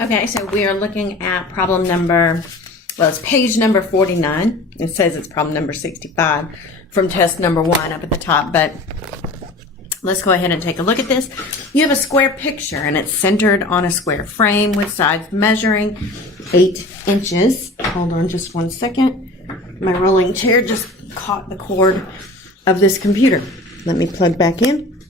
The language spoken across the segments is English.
Okay, so we are looking at problem number, well, it's page number 49. It says it's problem number 65 from test number 1 up at the top, but let's go ahead and take a look at this. You have a square picture, and it's centered on a square frame with sides measuring 8 inches. Hold on just one second. My rolling chair just caught the cord of this computer. Let me plug back in.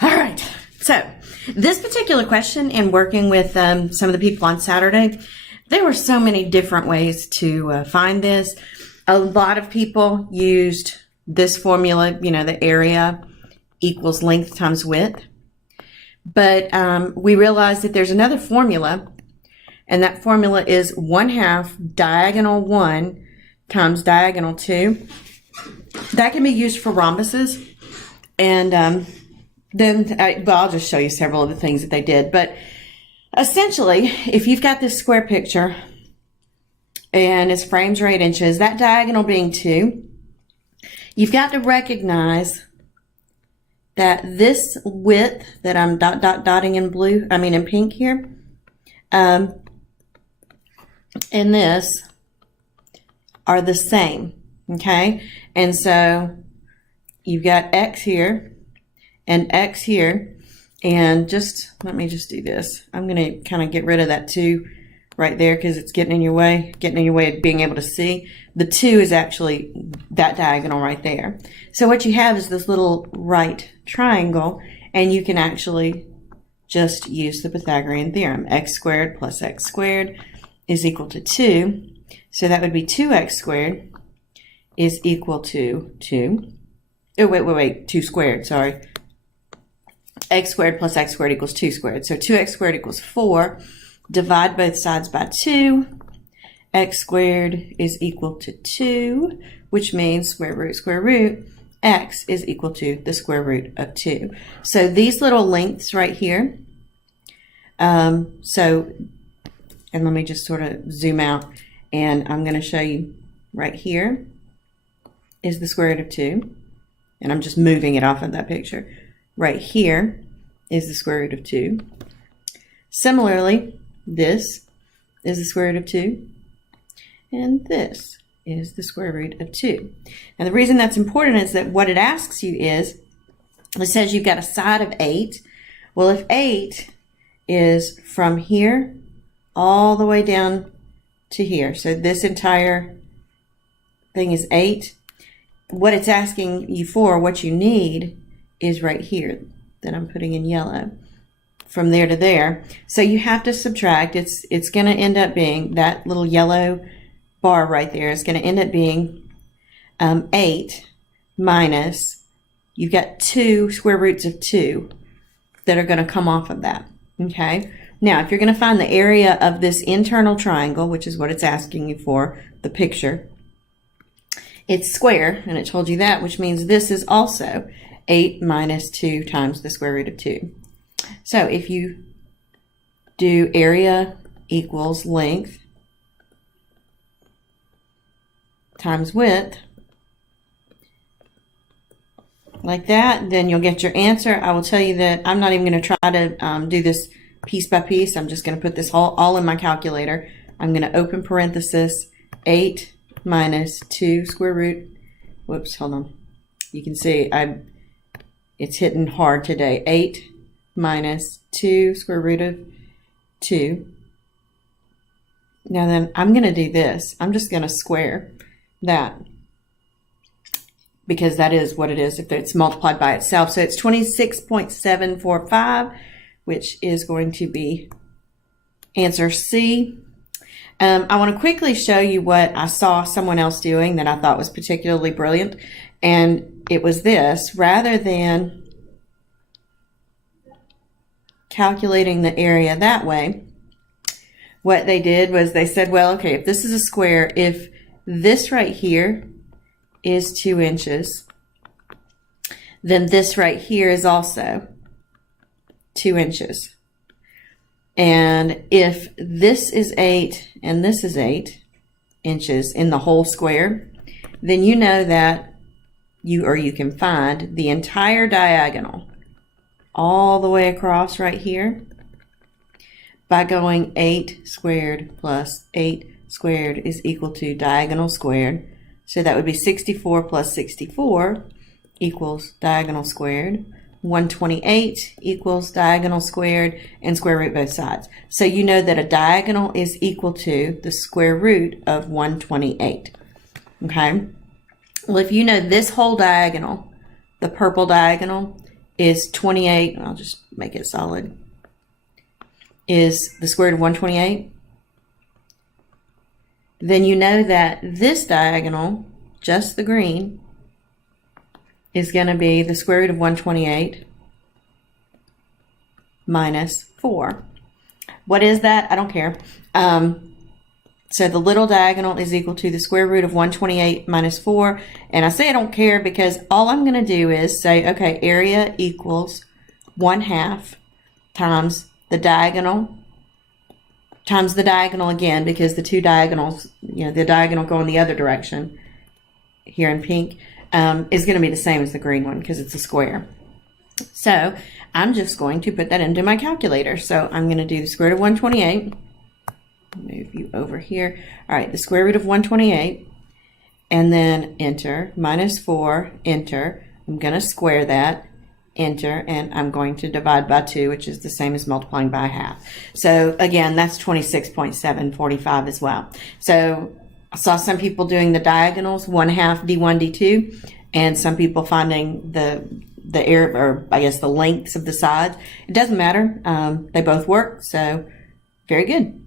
All right, so this particular question, in working with some of the people on Saturday, there were so many different ways to find this. A lot of people used this formula, you know, the area equals length times width. But we realized that there's another formula, and that formula is 1/2 diagonal 1 times diagonal 2. That can be used for rhombuses. And I'll just show you several of the things that they did. But essentially, if you've got this square picture and its frames are 8 inches, that diagonal being 2, you've got to recognize that this width that I'm dotting in blue, in pink here, and this are the same, okay? And so you've got X here and X here, and let me just do this. I'm going to kind of get rid of that 2 right there because it's getting in your way of being able to see. The 2 is actually that diagonal right there. So what you have is this little right triangle, and you can actually just use the Pythagorean theorem. X squared plus x squared is equal to 2. So that would be 2x squared is equal to 2. Oh, wait, 2 squared, sorry. X squared plus x squared equals 2 squared. So 2x squared equals 4. Divide both sides by 2. X squared is equal to 2, which means square root, x is equal to the square root of 2. So these little lengths right here, and let me just sort of zoom out, and I'm going to show you right here is the square root of 2, and I'm just moving it off of that picture. Right here is the square root of 2. Similarly, this is the square root of 2, and this is the square root of 2. And the reason that's important is that what it asks you is, it says you've got a side of 8. Well, if 8 is from here all the way down to here, so this entire thing is 8, what it's asking you for, what you need, is right here that I'm putting in yellow, from there to there. So you have to subtract. It's going to end up being, that little yellow bar right there is going to end up being 8 minus, you've got 2 square roots of 2 that are going to come off of that. Okay. Now, if you're going to find the area of this internal triangle, which is what it's asking you for, the picture, it's square, and it told you that, which means this is also 8 minus 2 times the square root of 2. So if you do area equals length times width, like that, then you'll get your answer. I will tell you that I'm not even going to try to do this piece by piece. I'm just going to put this all in my calculator. I'm going to open parenthesis 8 minus 2 square root. Whoops, hold on. You can see it's hitting hard today. 8 minus 2 square root of 2. Now then, I'm going to do this. I'm just going to square that, because that is what it is if it's multiplied by itself. So it's 26.745, which is going to be answer C. I want to quickly show you what I saw someone else doing that I thought was particularly brilliant. And it was this. Rather than calculating the area that way, what they did was they said, well, okay, if this is a square, if this right here is 2 inches, then this right here is also 2 inches. And if this is 8 and this is 8 inches in the whole square, then you know that you can find the entire diagonal all the way across right here by going 8 squared plus 8 squared is equal to diagonal squared. So that would be 64 plus 64 equals diagonal squared. 128 equals diagonal squared, and square root both sides. So you know that a diagonal is equal to the square root of 128. Okay? Well, if you know this whole diagonal, the purple diagonal, is 28, I'll just make it solid, is the square root of 128, then you know that this diagonal, just the green, is going to be the square root of 128 minus 4. What is that? I don't care. So the little diagonal is equal to the square root of 128 minus 4. And I say I don't care because all I'm going to do is say, okay, area equals 1/2 times the diagonal again, because the two diagonals, the diagonal going the other direction here in pink, is going to be the same as the green one because it's a square. So I'm just going to put that into my calculator. So I'm going to do the square root of 128. Move you over here. All right, the square root of 128, and then enter, minus 4, enter. I'm going to square that, enter, and I'm going to divide by 2, which is the same as multiplying by 1/2. So again, that's 26.745 as well. So I saw some people doing the diagonals, 1/2 D1, D2, and some people finding the area, or I guess the lengths of the sides. It doesn't matter. They both work, so very good.